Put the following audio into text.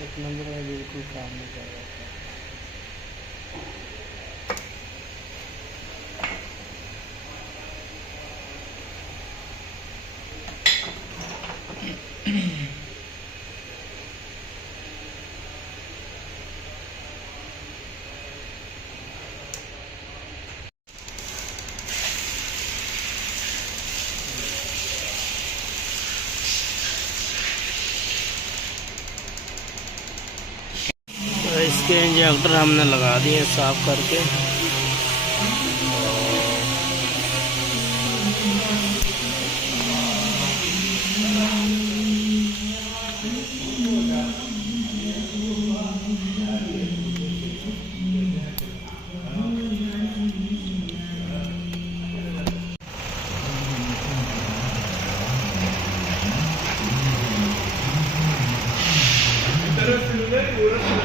एक नंबर में बिल्कुल काम नहीं कर रहा था। तो इसके इंजेक्टर हमने लगा दिए साफ करके। Pero el celular y